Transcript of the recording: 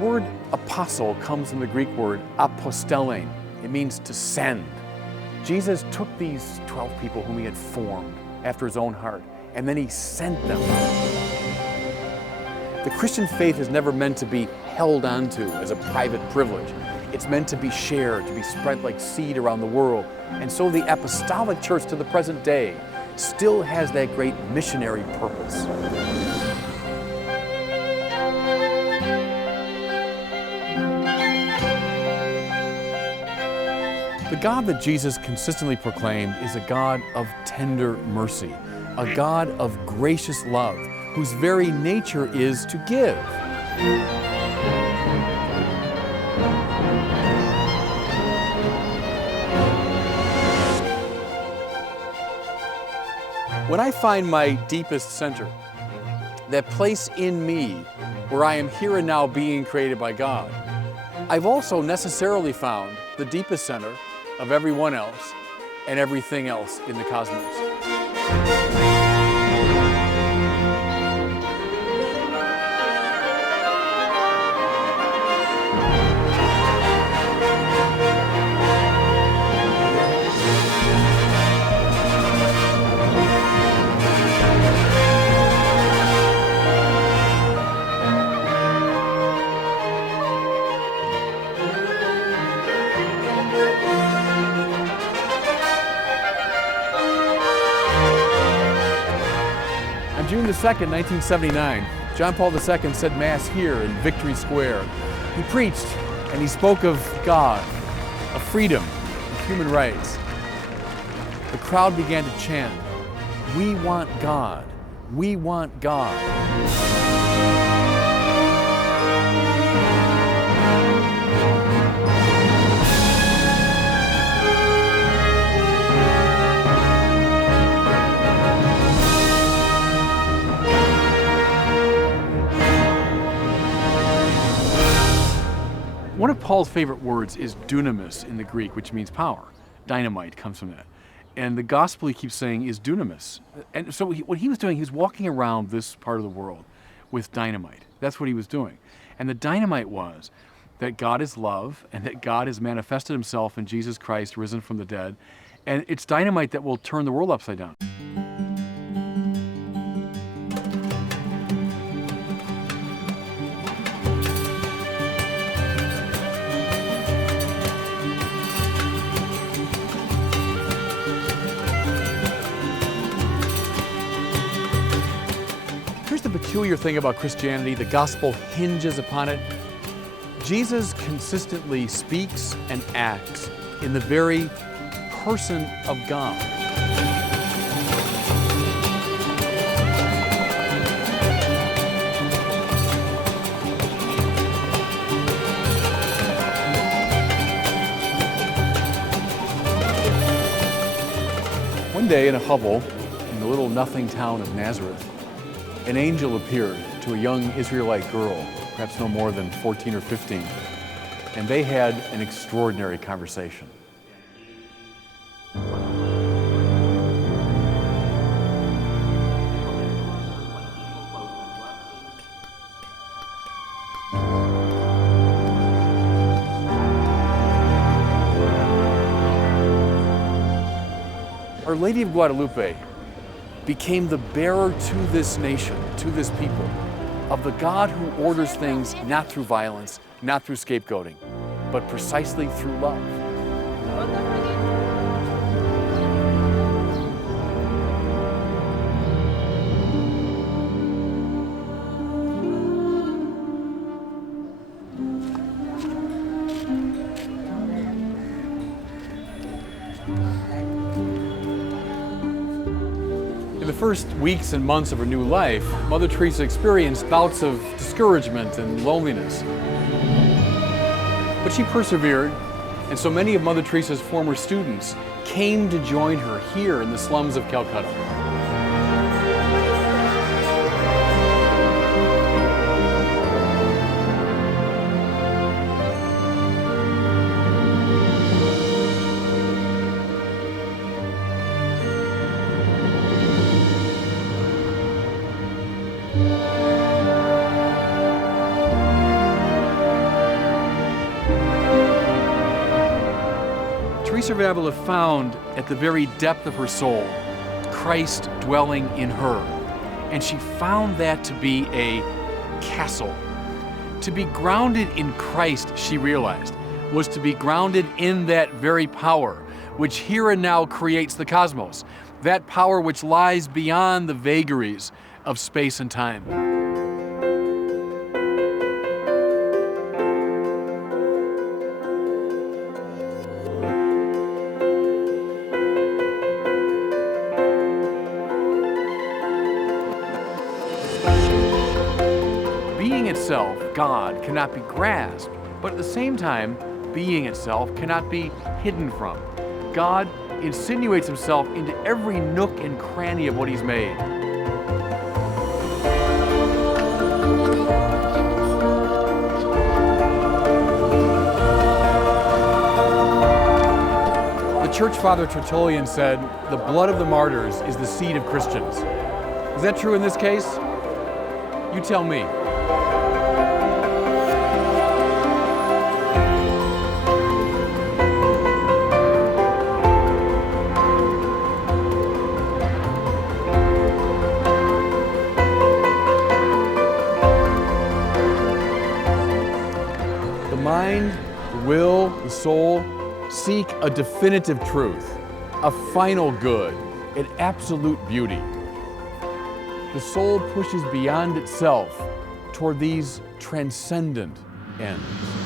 word apostle comes from the Greek word apostellein. It means to send. Jesus took these 12 people whom he had formed after his own heart, and then he sent them. The Christian faith is never meant to be held onto as a private privilege. It's meant to be shared, to be spread like seed around the world. And so the apostolic church to the present day still has that great missionary purpose. The God that Jesus consistently proclaimed is a God of tender mercy, a God of gracious love, whose very nature is to give. When I find my deepest center, that place in me where I am here and now being created by God, I've also necessarily found the deepest center of everyone else and everything else in the cosmos. June 2nd, 1979, John Paul II said Mass here in Victory Square. He preached and he spoke of God, of freedom, of human rights. The crowd began to chant, "We want God, we want God." One of Paul's favorite words is dunamis in the Greek, which means power. Dynamite comes from that. And the gospel he keeps saying is dunamis. And so what he was doing, he was walking around this part of the world with dynamite. That's what he was doing. And the dynamite was that God is love and that God has manifested himself in Jesus Christ, risen from the dead. And it's dynamite that will turn the world upside down. Here's the peculiar thing about Christianity. The gospel hinges upon it. Jesus consistently speaks and acts in the very person of God. One day in a hovel in the little nothing town of Nazareth, an angel appeared to a young Israelite girl, perhaps no more than 14 or 15, and they had an extraordinary conversation. Our Lady of Guadalupe became the bearer to this nation, to this people, of the God who orders things not through violence, not through scapegoating, but precisely through love. In the first weeks and months of her new life, Mother Teresa experienced bouts of discouragement and loneliness. But she persevered, and so many of Mother Teresa's former students came to join her here in the slums of Calcutta. Teresa of Avila found at the very depth of her soul Christ dwelling in her. And she found that to be a castle. To be grounded in Christ, she realized, was to be grounded in that very power which here and now creates the cosmos, that power which lies beyond the vagaries of space and time. Being itself, God, cannot be grasped, but at the same time, being itself cannot be hidden from. God insinuates himself into every nook and cranny of what he's made. The church father Tertullian said, "The blood of the martyrs is the seed of Christians." Is that true in this case? You tell me. The mind, the will, the soul seek a definitive truth, a final good, an absolute beauty. The soul pushes beyond itself toward these transcendent ends.